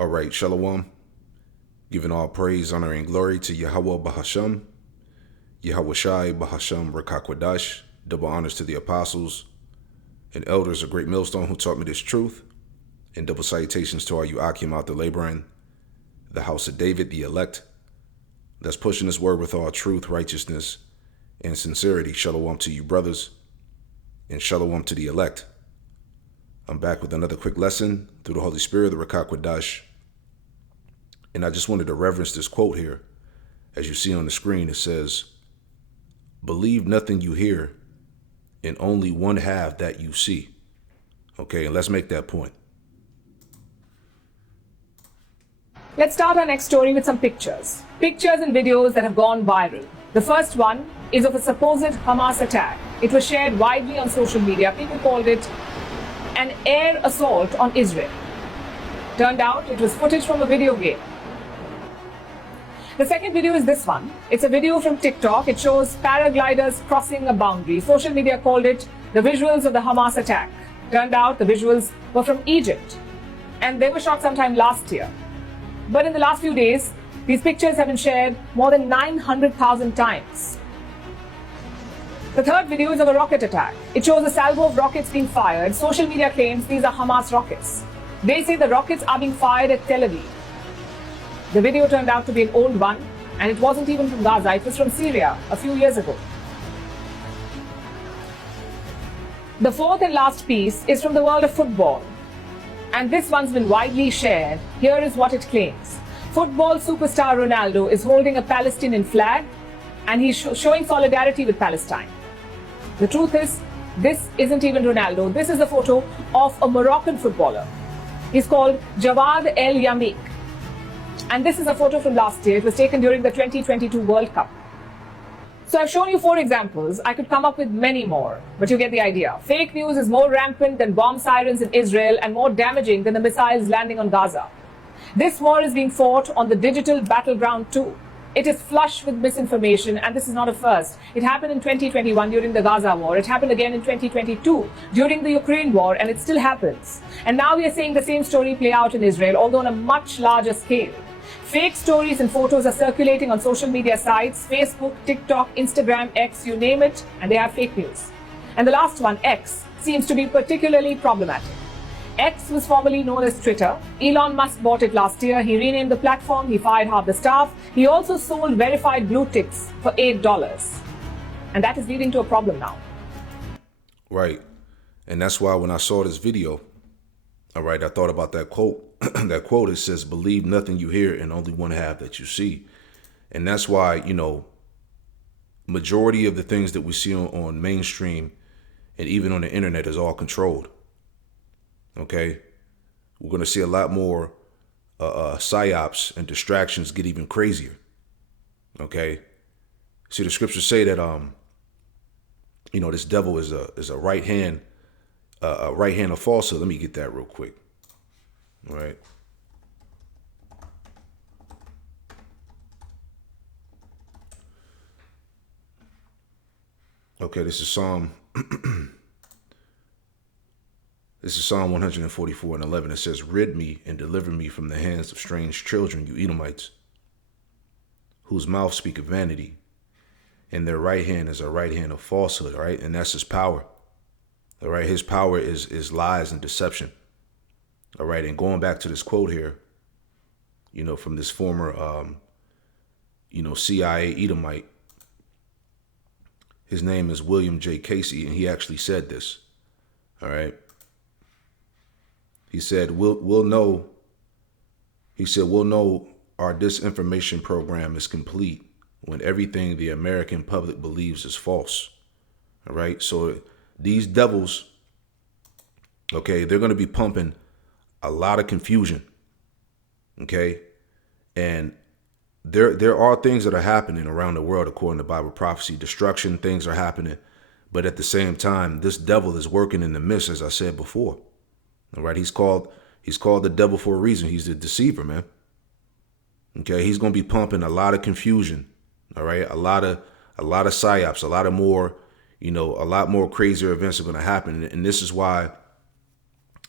All right, Shalom. Giving all praise, honor, and glory to Yahweh Bahasham, Yahweh Shai Bahasham Rakakwadash. Double honors to the apostles and elders of Great Millstone who taught me this truth. And double salutations to all you Akim out the laboring, the house of David, the elect, that's pushing this word with all truth, righteousness, and sincerity. Shalom to you, brothers, and shalom to the elect. I'm back with another quick lesson through the Holy Spirit, the Rakakwadash. And I just wanted to reverence this quote here. As you see on the screen, it says, "Believe nothing you hear, and only one half that you see." Okay, and let's make that point. Let's start our next story with some pictures. Pictures and videos that have gone viral. The first one is of a supposed Hamas attack. It was shared widely on social media. People called it an air assault on Israel. Turned out it was footage from a video game. The second video is this one. It's a video from TikTok. It shows paragliders crossing a boundary. Social media called it the visuals of the Hamas attack. Turned out the visuals were from Egypt, and they were shot sometime last year. But in the last few days, these pictures have been shared more than 900,000 times. The third video is of a rocket attack. It shows a salvo of rockets being fired. Social media claims these are Hamas rockets. They say the rockets are being fired at Tel Aviv. The video turned out to be an old one, and it wasn't even from Gaza. It was from Syria a few years ago. The fourth and last piece is from the world of football, and this one's been widely shared. Here is what it claims. Football superstar Ronaldo is holding a Palestinian flag, and he's showing solidarity with Palestine. The truth is, this isn't even Ronaldo. This is a photo of a Moroccan footballer. He's called Jawad El Yamik. And this is a photo from last year. It was taken during the 2022 World Cup. So I've shown you 4 examples. I could come up with many more, but you get the idea. Fake news is more rampant than bomb sirens in Israel and more damaging than the missiles landing on Gaza. This war is being fought on the digital battleground too. It is flush with misinformation, and this is not a first. It happened in 2021 during the Gaza war. It happened again in 2022 during the Ukraine war, and it still happens. And now we are seeing the same story play out in Israel, although on a much larger scale. Fake stories and photos are circulating on social media sites, Facebook, TikTok, Instagram, X, you name it, and they have fake news. And the last one, X, seems to be particularly problematic. X was formerly known as Twitter. Elon Musk bought it last year. He renamed the platform. He fired half the staff. He also sold verified blue ticks for $8. And that is leading to a problem now. Right. And that's why when I saw this video, all right, I thought about that quote. That quote, it says, "Believe nothing you hear and only one half that you see." And that's why, majority of the things that we see on mainstream and even on the internet is all controlled. Okay, we're going to see a lot more Psyops, and distractions get even crazier. Okay, see, the scriptures say that this devil is a right hand of falsehood. Let me get that real quick. All right. Okay, this is Psalm. This is Psalm 144:11. It says, "Rid me and deliver me from the hands of strange children, you Edomites, whose mouth speak of vanity, and their right hand is a right hand of falsehood." All right, and that's his power. All right, his power is lies and deception. All right, and going back to this quote here, from this former, CIA Edomite, his name is William J. Casey, and he actually said this. All right. He said, we'll know our disinformation program is complete when everything the American public believes is false. All right. So these devils, okay, they're going to be pumping a lot of confusion. Okay. And there are things that are happening around the world, according to Bible prophecy. Destruction, things are happening. But at the same time, this devil is working in the midst, as I said before. All right. He's called the devil for a reason. He's the deceiver, man. Okay. He's going to be pumping a lot of confusion. All right. A lot of psyops, a lot more crazier events are going to happen. And this is why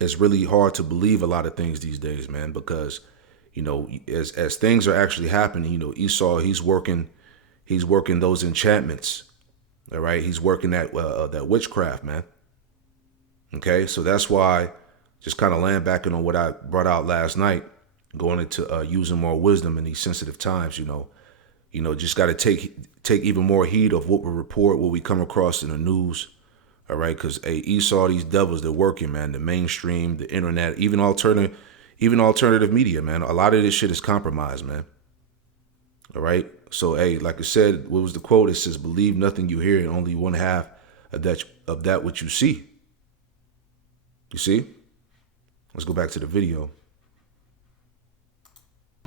it's really hard to believe a lot of things these days, man, because as things are actually happening, Esau, he's working those enchantments. All right. He's working that witchcraft, man. Okay. So that's why, just kind of land backing on what I brought out last night, going into using more wisdom in these sensitive times, just got to take even more heed of what we report, what we come across in the news. All right. Because Esau, these devils, they're working, man. The mainstream, the internet, even alternative media, man. A lot of this shit is compromised, man. All right. So, like I said, what was the quote? It says, "Believe nothing you hear, and only one half of that what you see." You see? Let's go back to the video.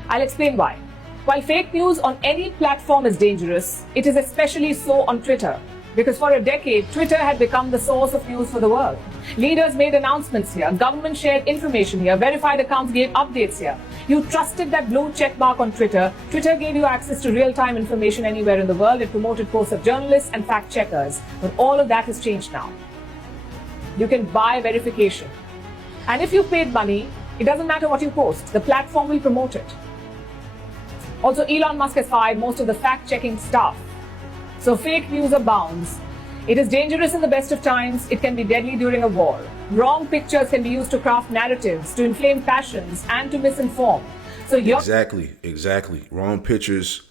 I'll explain why. While fake news on any platform is dangerous, it is especially so on Twitter. Because for a decade, Twitter had become the source of news for the world. Leaders made announcements here, government shared information here, verified accounts gave updates here. You trusted that blue check mark on Twitter. Twitter gave you access to real-time information anywhere in the world. It promoted posts of journalists and fact-checkers. But all of that has changed now. You can buy verification. And if you paid money, it doesn't matter what you post. The platform will promote it. Also, Elon Musk has fired most of the fact-checking staff. So fake news abounds. It is dangerous in the best of times. It can be deadly during a war. Wrong pictures can be used to craft narratives, to inflame passions, and to misinform. So Exactly. Wrong pictures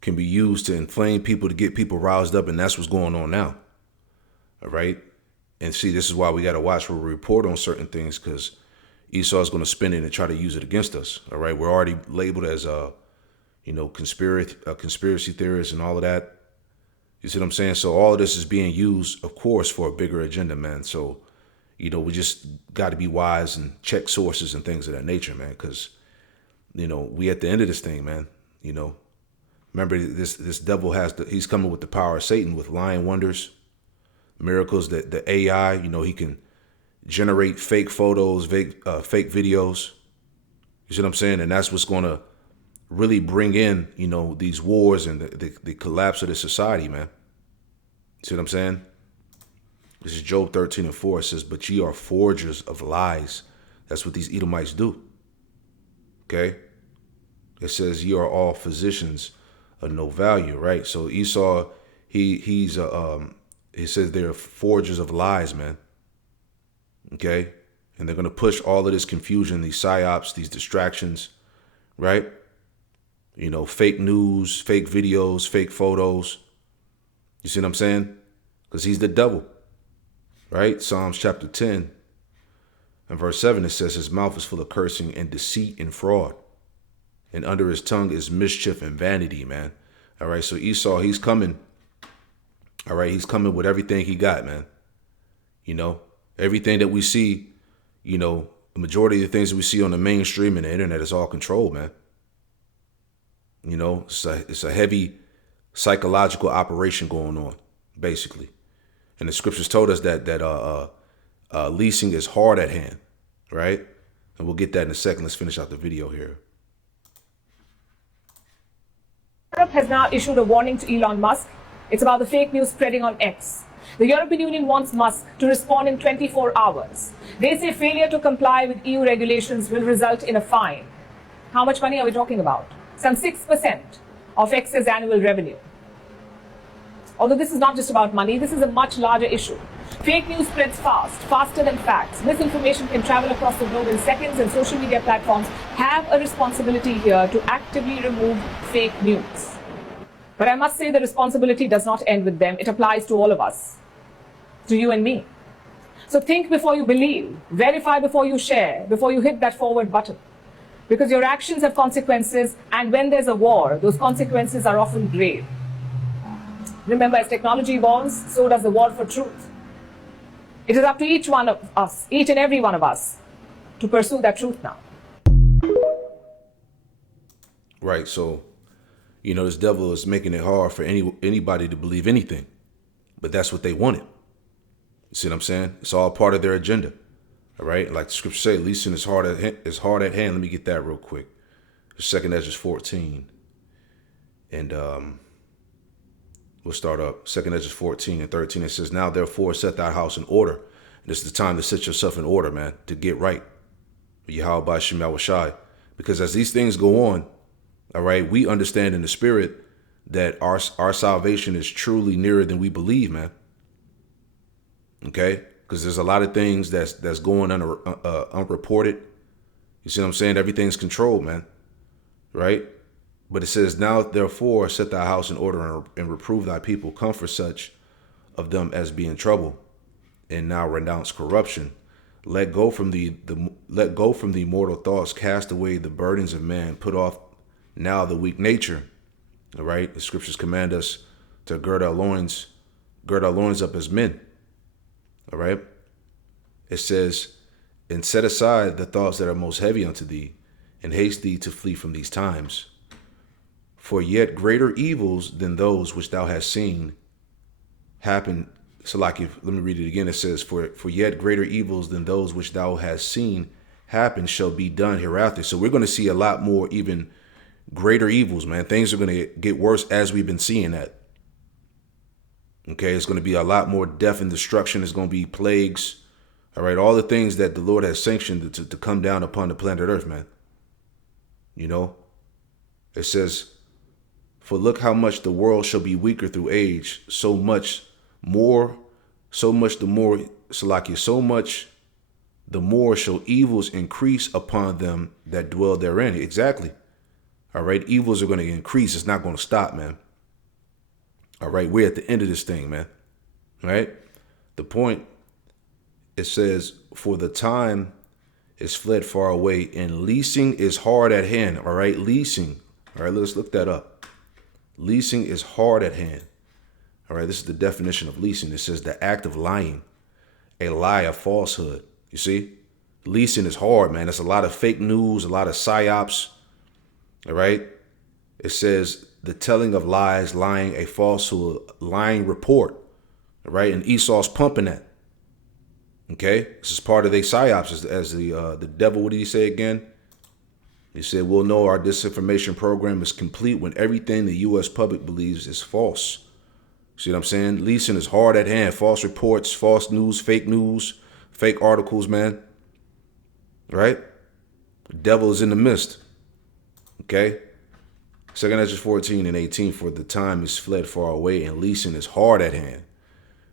can be used to inflame people, to get people roused up, and that's what's going on now. All right? And see, this is why we got to watch where we report on certain things, because Esau is going to spin it and try to use it against us. All right? We're already labeled as, conspiracy theorists and all of that. You see what I'm saying? So all of this is being used, of course, for a bigger agenda, man. So, we just got to be wise and check sources and things of that nature, man. Because, we at the end of this thing, man. Remember, this devil he's coming with the power of Satan, with lying wonders, miracles, that the AI, he can generate fake photos, fake videos. You see what I'm saying? And that's what's going to really bring in, these wars and the collapse of the society, man. See what I'm saying? This is Job 13:4. It says, "But ye are forgers of lies." That's what these Edomites do. Okay? It says, "Ye are all physicians of no value," right? So Esau, he says they're forgers of lies, man. Okay? And they're going to push all of this confusion, these psyops, these distractions, right? Fake news, fake videos, fake photos. You see what I'm saying? Because he's the devil, right? Psalms chapter 10 and verse 7, it says, "His mouth is full of cursing and deceit and fraud. And under his tongue is mischief and vanity," man. All right, so Esau, he's coming. All right, he's coming with everything he got, man. Everything that we see, the majority of the things that we see on the mainstream and the internet is all controlled, man. It's a heavy psychological operation going on, basically. And the scriptures told us that leasing is hard at hand, right? And we'll get that in a second. Let's finish out the video here. Europe has now issued a warning to Elon Musk. It's about the fake news spreading on X. The European Union wants Musk to respond in 24 hours. They say failure to comply with EU regulations will result in a fine. How much money are we talking about? Some 6% of X's annual revenue. Although this is not just about money, this is a much larger issue. Fake news spreads fast, faster than facts. Misinformation can travel across the globe in seconds, and social media platforms have a responsibility here to actively remove fake news. But I must say the responsibility does not end with them. It applies to all of us, to you and me. So think before you believe, verify before you share, before you hit that forward button. Because your actions have consequences, and when there's a war, those consequences are often grave. Remember, as technology evolves, so does the war for truth. It is up to each one of us, each and every one of us, to pursue that truth now. Right, so, this devil is making it hard for anybody to believe anything. But that's what they wanted. You see what I'm saying? It's all part of their agenda. All right, like the scripture say, leasing is hard at hand. Let me get that real quick. 2 Ezra 14, and we'll start up. 2 Ezra 14 and 13. It says, "Now therefore set thy house in order." And this is the time to set yourself in order, man, to get right. Yahweh by Shem Yahushai, Because as these things go on, all right, we understand in the spirit that our salvation is truly nearer than we believe, man. Okay? Because there's a lot of things that's going unreported. You see what I'm saying? Everything's controlled, man. Right? But it says, now therefore set thy house in order and reprove thy people, comfort such of them as be in trouble, and now renounce corruption. Let go from the mortal thoughts, cast away the burdens of man, put off now the weak nature. All right. The scriptures command us to gird our loins up as men. All right. It says, and set aside the thoughts that are most heavy unto thee, and haste thee to flee from these times. For yet greater evils than those which thou hast seen happen. So let me read it again. It says, for yet greater evils than those which thou hast seen happen shall be done hereafter. So we're going to see a lot more, even greater evils, man. Things are going to get worse as we've been seeing that. Okay, it's going to be a lot more death and destruction. It's going to be plagues. All right, all the things that the Lord has sanctioned to come down upon the planet Earth, man. You know, it says, for look how much the world shall be weaker through age, so much the more shall evils increase upon them that dwell therein. Exactly. All right, evils are going to increase. It's not going to stop, man. All right, we're at the end of this thing, man. All right, the point, it says, for the time is fled far away, and leasing is hard at hand. All right, leasing. All right, let's look that up. Leasing is hard at hand. All right, this is the definition of leasing. It says the act of lying, a lie, a falsehood. You see, leasing is hard, man. It's a lot of fake news, a lot of psyops. All right, it says the telling of lies, lying, a falsehood, lying report. All right, and Esau's pumping that. Okay, this is part of their psyops as the devil. What did he say again? He said, we'll know our disinformation program is complete when everything the U.S. public believes is false. See what I'm saying? Leasing is hard at hand. False reports, false news, fake articles, man. Right? The devil is in the midst. Okay? 2 Ezra 14 and 18, for the time is fled far away, and leasing is hard at hand.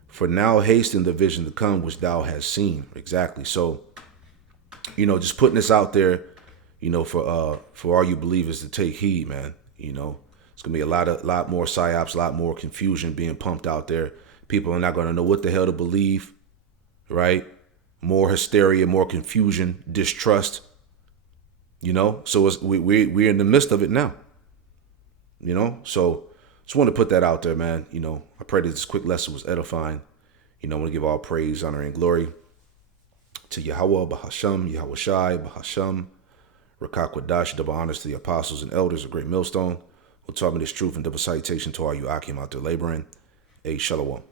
For now hasten the vision to come, which thou hast seen. Exactly. So, just putting this out there, for all you believers to take heed, man. It's gonna be a lot more psyops, a lot more confusion being pumped out there. People are not gonna know what the hell to believe, right? More hysteria, more confusion, distrust. So we're in the midst of it now. So just want to put that out there, man. I pray that this quick lesson was edifying. I want to give all praise, honor, and glory to Yahweh, Bahasham, Yahweh Shai, Bahasham, Rakakwadash, double honors to the apostles and elders of Great Millstone, who taught me this truth, and double salutation to all you Akim out there laboring. Shalom.